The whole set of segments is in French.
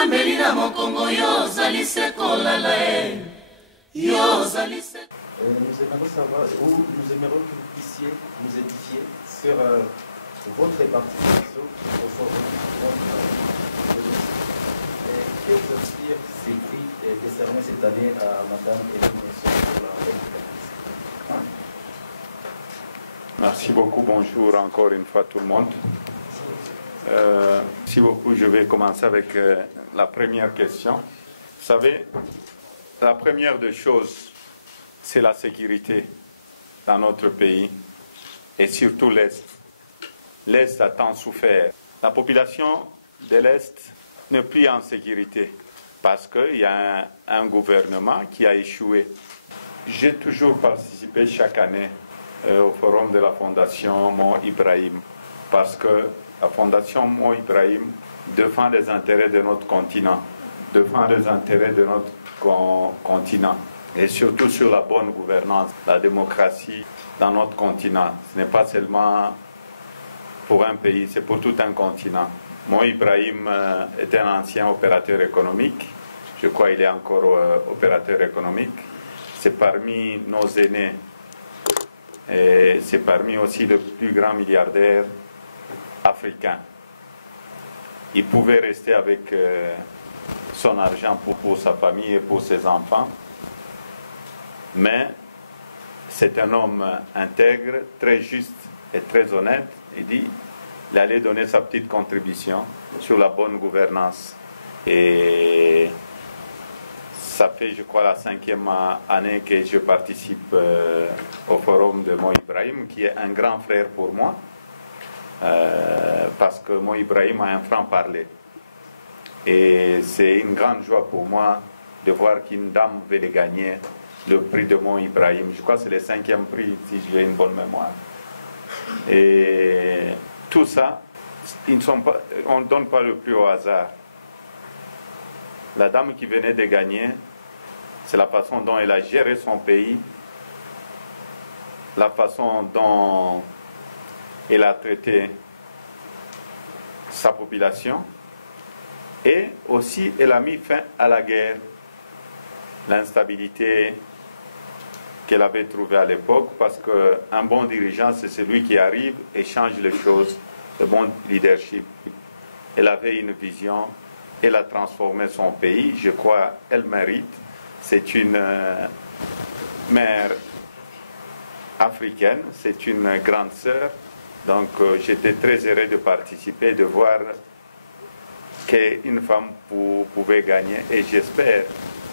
Sambeli na mokongo yo ozali se kolala e. Yo ozali se. Nous aimerions savoir, ou nous aimerions que vous puissiez nous édifier sur votre participation au forum de l'Ouest. Quels inspire ces prix décernés cette année à Madame Hélène Nesson pour la reine de la Christ? Merci beaucoup, bonjour encore une fois tout le monde. Merci beaucoup, je vais commencer avec la première question. Vous savez, la première des choses, c'est la sécurité dans notre pays et surtout l'Est. L'Est a tant souffert. La population de l'Est n'est plus en sécurité parce qu'il y a un gouvernement qui a échoué. J'ai toujours participé chaque année au forum de la Fondation Mo Ibrahim parce que la Fondation Mo Ibrahim défend les intérêts de notre continent, défend les intérêts de notre continent et surtout sur la bonne gouvernance, la démocratie dans notre continent. Ce n'est pas seulement pour un pays, c'est pour tout un continent. Mo Ibrahim est un ancien opérateur économique, je crois qu'il est encore opérateur économique. C'est parmi nos aînés et c'est parmi aussi les plus grands milliardaires africains. Il pouvait rester avec son argent pour sa famille et pour ses enfants, mais c'est un homme intègre, très juste et très honnête. Il dit qu'il allait donner sa petite contribution sur la bonne gouvernance. Et ça fait, je crois, la 5e année que je participe au forum de Mo Ibrahim, qui est un grand frère pour moi, parce que Mo Ibrahim a un franc-parler. Et c'est une grande joie pour moi de voir qu'une dame veut gagner le prix de Mo Ibrahim. Je crois que c'est le 5e prix, si j'ai une bonne mémoire. Et tout ça, on ne donne pas le prix au hasard. La dame qui venait de gagner, c'est la façon dont elle a géré son pays, la façon dont elle a traité sa population, et aussi elle a mis fin à la guerre, l'instabilité qu'elle avait trouvée à l'époque, parce qu'un bon dirigeant, c'est celui qui arrive et change les choses, le bon leadership. Elle avait une vision, elle a transformé son pays, je crois qu'elle mérite. C'est une mère africaine, c'est une grande sœur, donc j'étais très heureux de participer, de voir qu'une femme pouvait gagner, et j'espère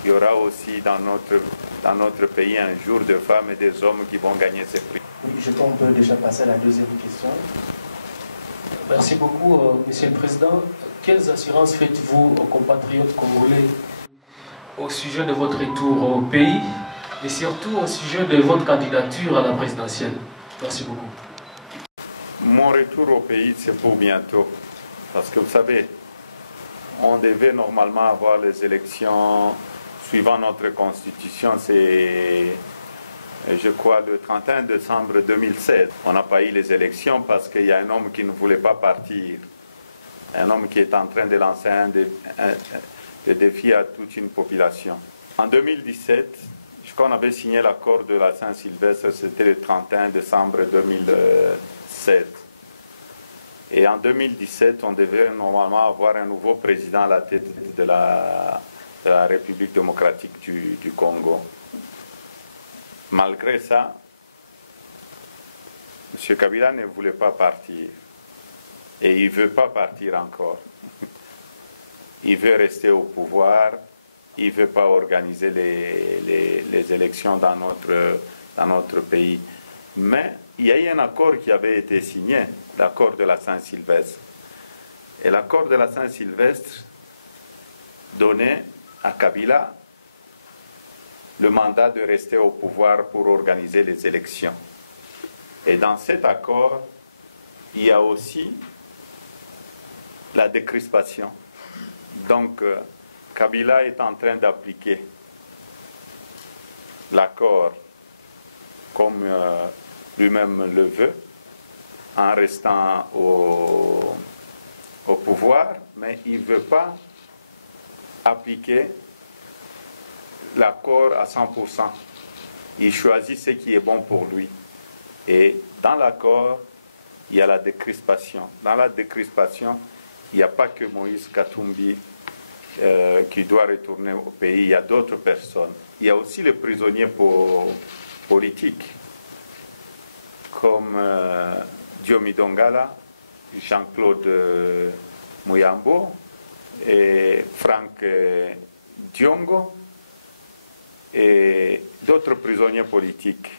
qu'il y aura aussi dans notre pays un jour de femmes et des hommes qui vont gagner ces prix. Oui, je crois qu'on peut déjà passer à la deuxième question. Merci beaucoup, Monsieur le Président. Quelles assurances faites-vous aux compatriotes congolais au sujet de votre retour au pays et surtout au sujet de votre candidature à la présidentielle? Merci beaucoup. Mon retour au pays, c'est pour bientôt. Parce que vous savez, on devait normalement avoir les élections suivant notre constitution, c'est, je crois, le 31 décembre 2016. On n'a pas eu les élections parce qu'il y a un homme qui ne voulait pas partir. Un homme qui est en train de lancer un défi à toute une population. En 2017, je crois qu'on avait signé l'accord de la Saint-Sylvestre, c'était le 31 décembre 2007. Et en 2017, on devait normalement avoir un nouveau président à la tête de la République démocratique du Congo. Malgré ça, M. Kabila ne voulait pas partir. Et il ne veut pas partir encore. Il veut rester au pouvoir, il ne veut pas organiser les élections dans notre pays. Mais il y a eu un accord qui avait été signé, l'accord de la Saint-Sylvestre. Et l'accord de la Saint-Sylvestre donnait à Kabila le mandat de rester au pouvoir pour organiser les élections. Et dans cet accord, il y a aussi la décrispation. Donc, Kabila est en train d'appliquer l'accord comme lui-même le veut, en restant au pouvoir, mais il ne veut pas appliquer l'accord à 100%. Il choisit ce qui est bon pour lui. Et dans l'accord, il y a la décrispation. Dans la décrispation, il n'y a pas que Moïse Katumbi qui doit retourner au pays, il y a d'autres personnes. Il y a aussi les prisonniers politiques, comme Diomi Dongala, Jean-Claude Muyambo et Franck Diongo et d'autres prisonniers politiques.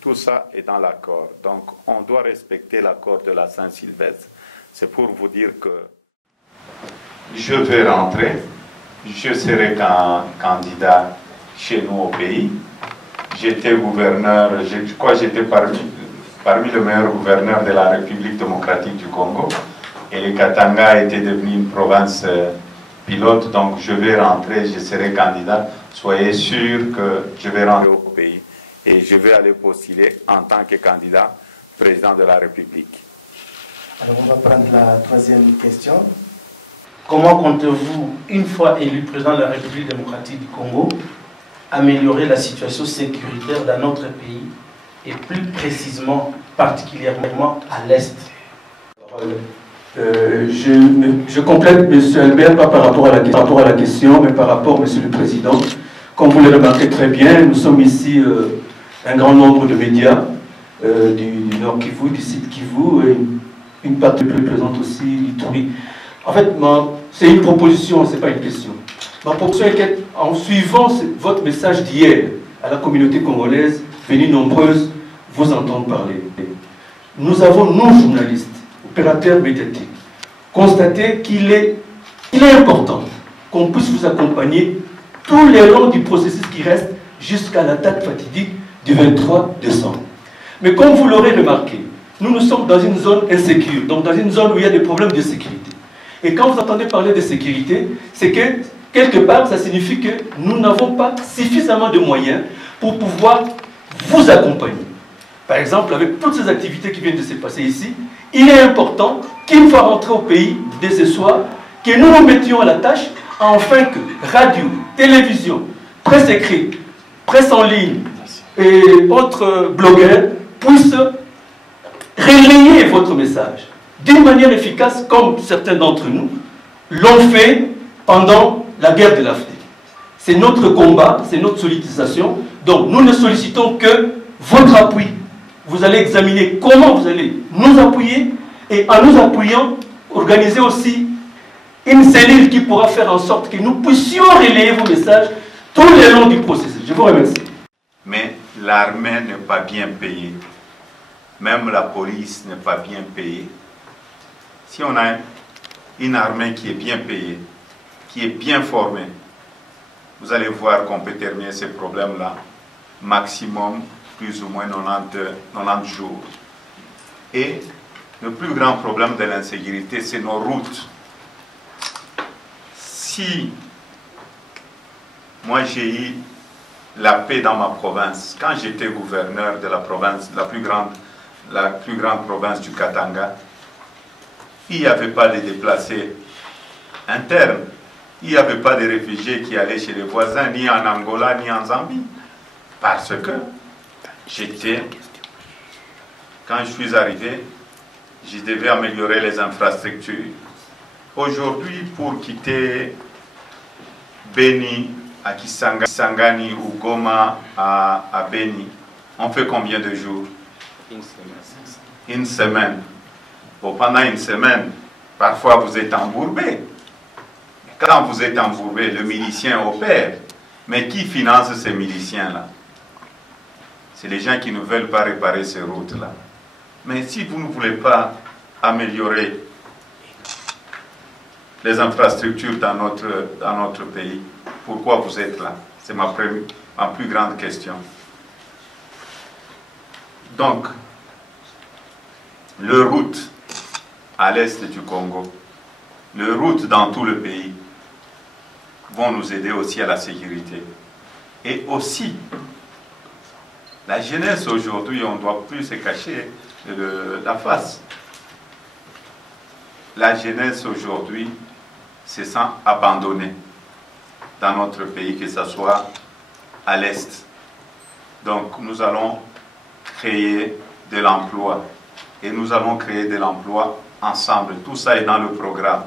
Tout ça est dans l'accord. Donc, on doit respecter l'accord de la Saint-Sylvestre. C'est pour vous dire que je vais rentrer, je serai candidat chez nous au pays. J'étais gouverneur, je crois que j'étais parmi les meilleurs gouverneurs de la République démocratique du Congo. Et le Katanga était devenu une province pilote, donc je vais rentrer, je serai candidat. Soyez sûr que je vais rentrer au pays et je vais aller postuler en tant que candidat président de la République. Alors on va prendre la troisième question. Comment comptez-vous, une fois élu président de la République démocratique du Congo, améliorer la situation sécuritaire dans notre pays et plus précisément, particulièrement à l'Est? Je complète, M. Albert, pas par rapport à la question, mais par rapport, M. le Président. Comme vous le remarquez très bien, nous sommes ici un grand nombre de médias du Nord Kivu, du Sud Kivu, et une partie plus présente aussi du Ituri. En fait, c'est une proposition, ce n'est pas une question. Ma proposition est qu'en suivant votre message d'hier à la communauté congolaise, venue nombreuse, vous entendre parler. Nous avons, nous, journalistes, opérateurs médiatiques, constaté qu'il est important qu'on puisse vous accompagner tout le long du processus qui reste jusqu'à la date fatidique du 23 décembre. Mais comme vous l'aurez remarqué, nous sommes dans une zone insécure, donc dans une zone où il y a des problèmes de sécurité. Et quand vous entendez parler de sécurité, c'est que quelque part, ça signifie que nous n'avons pas suffisamment de moyens pour pouvoir vous accompagner. Par exemple, avec toutes ces activités qui viennent de se passer ici, il est important qu'une fois rentré au pays dès ce soir, que nous nous mettions à la tâche afin que radio, télévision, presse écrite, presse en ligne et autres blogueurs puissent relayer votre message d'une manière efficace comme certains d'entre nous l'ont fait pendant la guerre de l'Afrique. C'est notre combat, c'est notre sollicitation. Donc nous ne sollicitons que votre appui. Vous allez examiner comment vous allez nous appuyer et en nous appuyant, organiser aussi une cellule qui pourra faire en sorte que nous puissions relayer vos messages tout le long du processus. Je vous remercie. Mais l'armée n'est pas bien payée. Même la police n'est pas bien payée. Si on a une armée qui est bien payée, qui est bien formée, vous allez voir qu'on peut terminer ces problèmes-là maximum plus ou moins 90 jours. Et le plus grand problème de l'insécurité, c'est nos routes. Si moi j'ai eu la paix dans ma province, quand j'étais gouverneur de la province, la plus grande province du Katanga, il n'y avait pas de déplacés internes, il n'y avait pas de réfugiés qui allaient chez les voisins, ni en Angola, ni en Zambie. Parce que quand je suis arrivé, je devais améliorer les infrastructures. Aujourd'hui, pour quitter Beni à Kisangani ou Goma à Beni, on fait combien de jours? Une semaine. Bon, pendant une semaine, parfois vous êtes embourbé. Quand vous êtes embourbé, le milicien opère. Mais qui finance ces miliciens-là? C'est les gens qui ne veulent pas réparer ces routes-là. Mais si vous ne voulez pas améliorer les infrastructures dans notre pays, pourquoi vous êtes là? C'est ma plus grande question. Donc, les routes à l'est du Congo, les routes dans tout le pays vont nous aider aussi à la sécurité. Et aussi, la jeunesse aujourd'hui, on ne doit plus se cacher la face. La jeunesse aujourd'hui se sent abandonné dans notre pays, que ce soit à l'Est. Donc nous allons créer de l'emploi et nous allons créer de l'emploi ensemble. Tout ça est dans le programme.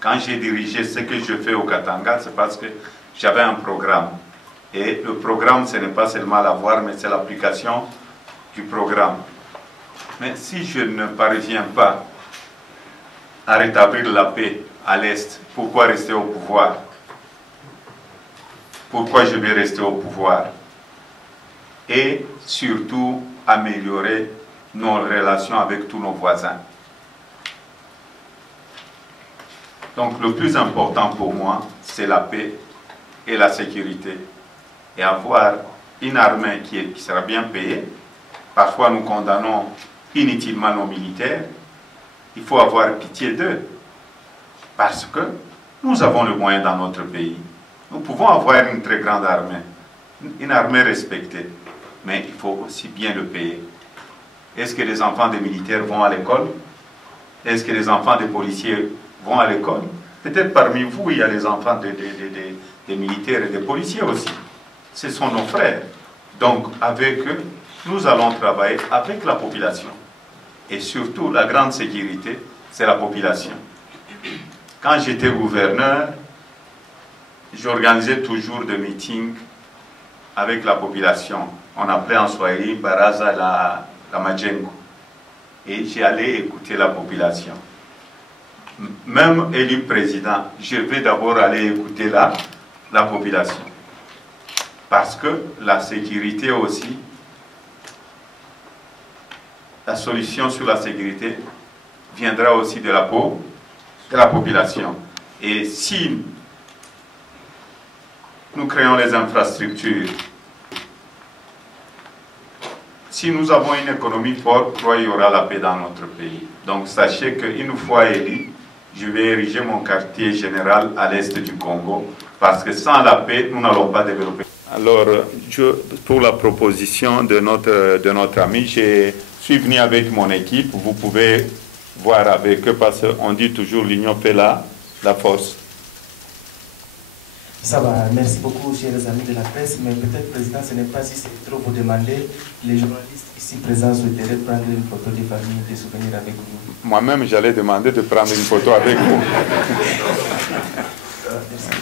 Quand j'ai dirigé ce que je fais au Katanga, c'est parce que j'avais un programme. Et le programme, ce n'est pas seulement l'avoir, mais c'est l'application du programme. Mais si je ne parviens pas à rétablir la paix à l'Est, pourquoi rester au pouvoir? Pourquoi je vais rester au pouvoir? Et surtout, améliorer nos relations avec tous nos voisins. Donc le plus important pour moi, c'est la paix et la sécurité. Et avoir une armée qui sera bien payée. Parfois nous condamnons inutilement nos militaires. Il faut avoir pitié d'eux. Parce que nous avons le moyen dans notre pays. Nous pouvons avoir une très grande armée. Une armée respectée. Mais il faut aussi bien le payer. Est-ce que les enfants des militaires vont à l'école? Est-ce que les enfants des policiers vont à l'école? Peut-être parmi vous, il y a les enfants des militaires et des policiers aussi. Ce sont nos frères. Donc, avec eux, nous allons travailler avec la population. Et surtout, la grande sécurité, c'est la population. Quand j'étais gouverneur, j'organisais toujours des meetings avec la population. On appelait en Swahili Baraza la Majengo. Et j'allais écouter la population. Même élu président, je vais d'abord aller écouter la population. Parce que la sécurité aussi, la solution sur la sécurité viendra aussi de la population. Et si nous créons les infrastructures, si nous avons une économie forte, il y aura la paix dans notre pays. Donc sachez qu'une fois élu, je vais ériger mon quartier général à l'est du Congo, parce que sans la paix, nous n'allons pas développer. Alors, pour la proposition de notre ami, je suis venu avec mon équipe. Vous pouvez voir avec eux, parce qu'on dit toujours l'union fait la force. Ça va, merci beaucoup, chers amis de la presse, mais peut-être, Président, ce n'est pas si c'est trop vous demander. Les journalistes ici présents souhaiteraient prendre une photo de famille, de souvenirs avec vous. Moi-même, j'allais demander de prendre une photo avec vous. Merci.